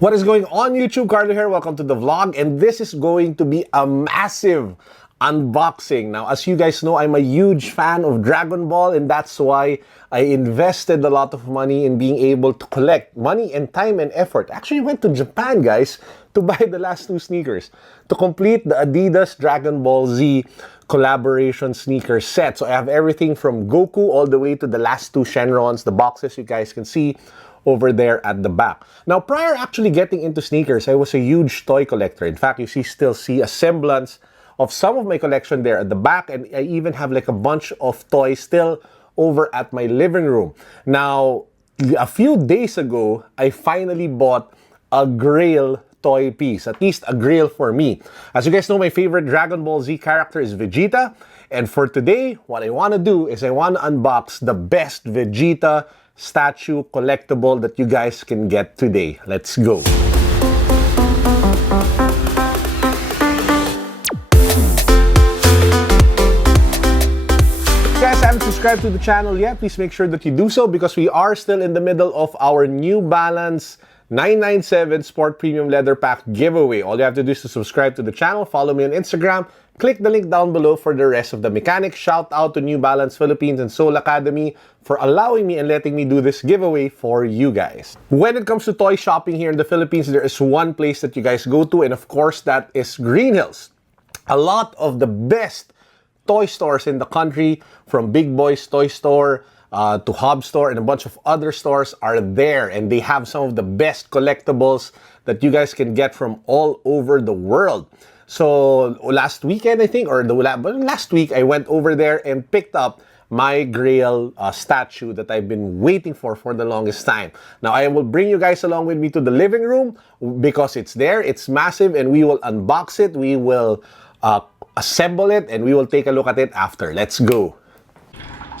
What is going on YouTube? Carlo here. Welcome to the vlog, and this is going to be a massive unboxing. Now, as you guys know, I'm a huge fan of Dragon Ball, and that's why I invested a lot of money in being able to collect money and time and effort. Actually, went to Japan, guys, to buy the last two sneakers to complete the Adidas Dragon Ball Z collaboration sneaker set. So I have everything from Goku all the way to the last two Shenrons, the boxes you guys can see over there at the back. Now, prior actually getting into sneakers, I was a huge toy collector. In fact, you still see a semblance of some of my collection there at the back, and I even have like a bunch of toys still over at my living room. Now, a few days ago, I finally bought a Grail toy piece, at least a Grail for me. As you guys know, my favorite Dragon Ball Z character is Vegeta, and for today, what I want to do is I want to unbox the best Vegeta statue collectible that you guys can get today. Let's go. If you guys haven't subscribed to the channel yet, please make sure that you do so because we are still in the middle of our New Balance 997 Sport Premium Leather Pack giveaway. All you have to do is to subscribe to the channel, follow me on Instagram, click the link down below for the rest of the mechanics. Shout out to New Balance Philippines and Seoul Academy for allowing me and letting me do this giveaway for you guys. When it comes to toy shopping here in the Philippines, there is one place that you guys go to, and of course that is Green Hills. A lot of the best toy stores in the country, from Big Boy's Toy Store to Hob Store and a bunch of other stores are there, and they have some of the best collectibles that you guys can get from all over the world. So last weekend, I think, or last week, I went over there and picked up my Grail statue that I've been waiting for the longest time. Now, I will bring you guys along with me to the living room because it's there, it's massive, and we will unbox it, we will assemble it, and we will take a look at it after. Let's go.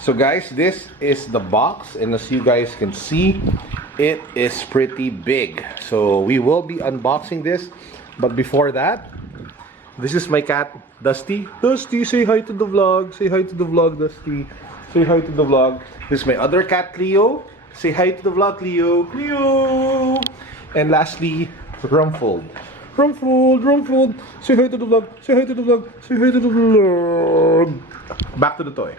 So guys, this is the box, and as you guys can see, it is pretty big. So we will be unboxing this, but before that, this is my cat, Dusty. Dusty, say hi to the vlog. Say hi to the vlog, Dusty. Say hi to the vlog. This is my other cat, Cleo. Say hi to the vlog, Cleo. Cleo! And lastly, Rumfold. Rumfold, Rumfold. Say hi to the vlog. Say hi to the vlog. Say hi to the vlog. Back to the toy.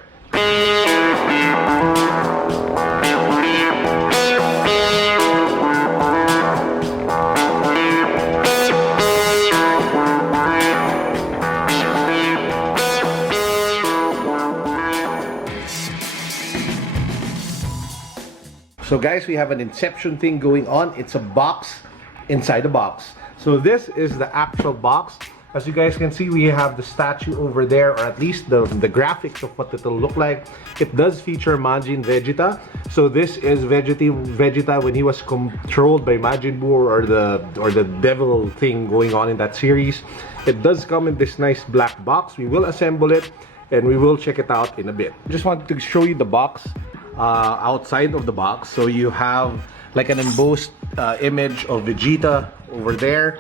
So guys, we have an Inception thing going on. It's a box inside a box. So this is the actual box. As you guys can see, we have the statue over there, or at least the graphics of what it'll look like. It does feature Majin Vegeta. So this is Vegeta when he was controlled by Majin Buu, or the devil thing going on in that series. It does come in this nice black box. We will assemble it and we will check it out in a bit. Just wanted to show you the box outside of the box. So you have like an embossed image of Vegeta over there.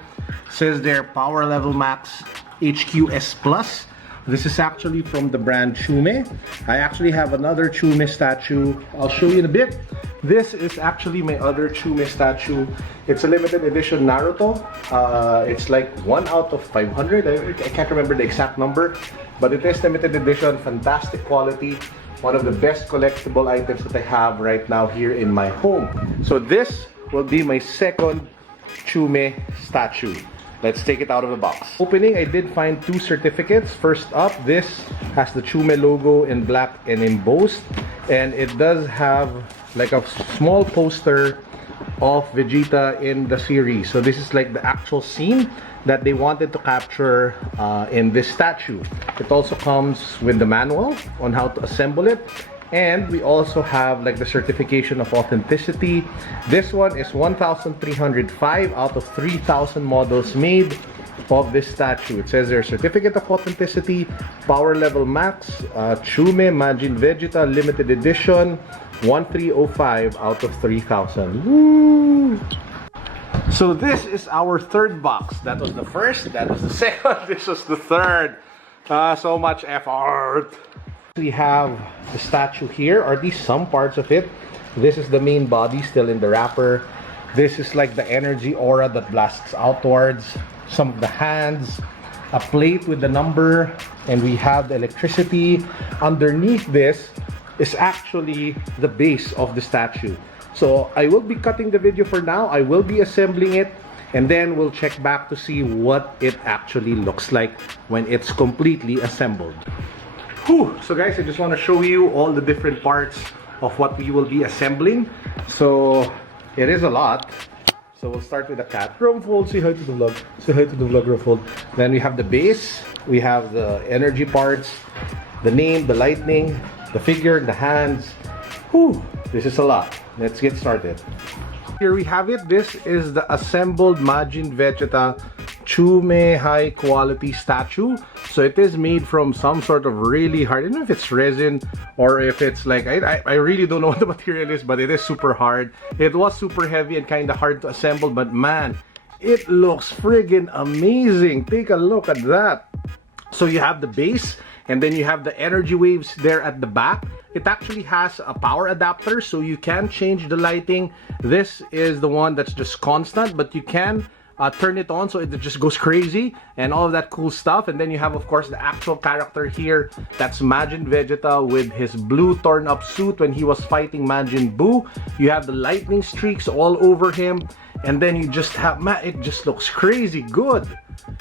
Says there Power Level Max HQS Plus. This is actually from the brand TSUME. I actually have another TSUME statue. I'll show you in a bit. This is actually my other TSUME statue. It's a limited edition Naruto. It's like 1 out of 500. I can't remember the exact number, but it is limited edition, fantastic quality. One of the best collectible items that I have right now here in my home. So this will be my second TSUME statue. Let's take it out of the box. Opening, I did find 2 certificates. First up, this has the TSUME logo in black and embossed, and it does have like a small poster of Vegeta in the series. So this is like the actual scene that they wanted to capture in this statue. It also comes with the manual on how to assemble it, and we also have like the certification of authenticity. This one is 1,305 out of 3,000 models made of this statue. It says their certificate of authenticity, Power Level Max, TSUME Majin Vegeta limited edition, 1,305 out of 3,000. Woo! So this is our third box. That was the first, that was the second, this was the third. So much effort. We have the statue here, or at least some parts of it. This is the main body still in the wrapper. This is like the energy aura that blasts outwards. Some of the hands, a plate with the number, and we have the electricity. Underneath this is actually the base of the statue. So I will be cutting the video for now. I will be assembling it, and then we'll check back to see what it actually looks like when it's completely assembled. Whew. So guys, I just want to show you all the different parts of what we will be assembling. So it is a lot. So we'll start with the cat. Rumfold, say hi to the vlog. Say hi to the vlog, Rumfold. Then we have the base. We have the energy parts, the name, the lightning, the figure, the hands. Whew, this is a lot. Let's get started. Here we have it. This is the assembled Majin Vegeta TSUME high quality statue. So it is made from some sort of really hard, I don't know if it's resin or if it's like, I really don't know what the material is, but it is super hard. It was super heavy and kind of hard to assemble, but man, it looks friggin' amazing. Take a look at that. So you have the base, and then you have the energy waves there at the back. It actually has a power adapter, so you can change the lighting. This is the one that's just constant, but you can turn it on so it just goes crazy and all of that cool stuff. And then you have, of course, the actual character here. That's Majin Vegeta with his blue torn up suit when he was fighting Majin Buu. You have the lightning streaks all over him, and then you just have, man, it just looks crazy good.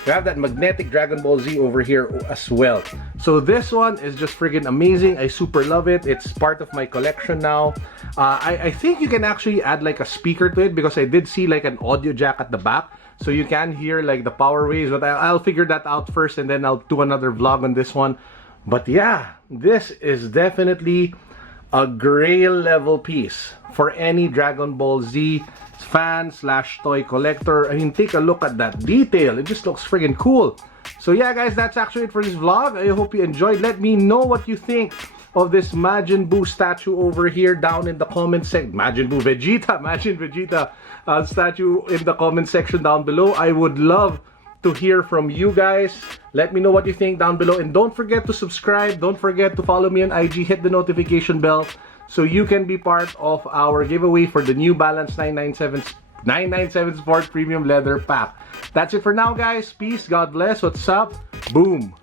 You have that magnetic Dragon Ball Z over here as well. So this one is just friggin' amazing. I super love it. It's part of my collection now. I think you can actually add like a speaker to it, because I did see like an audio jack at the back, so you can hear like the power waves, but I'll figure that out first, and then I'll do another vlog on this one. But yeah, this is definitely a Grail level piece for any Dragon Ball Z fan / toy collector. I mean, take a look at that detail. It just looks friggin' cool. So yeah guys, that's actually it for this vlog. I hope you enjoyed. Let me know what you think of this Majin Buu statue over here down in the comment section. Majin Vegeta statue in the comment section down below. I would love to hear from you guys. Let me know what you think down below, and don't forget to subscribe. Don't forget to follow me on IG. Hit the notification bell so you can be part of our giveaway for the New Balance 997 Sport Premium Leather Pack. That's it for now guys. Peace, God bless. What's up? Boom.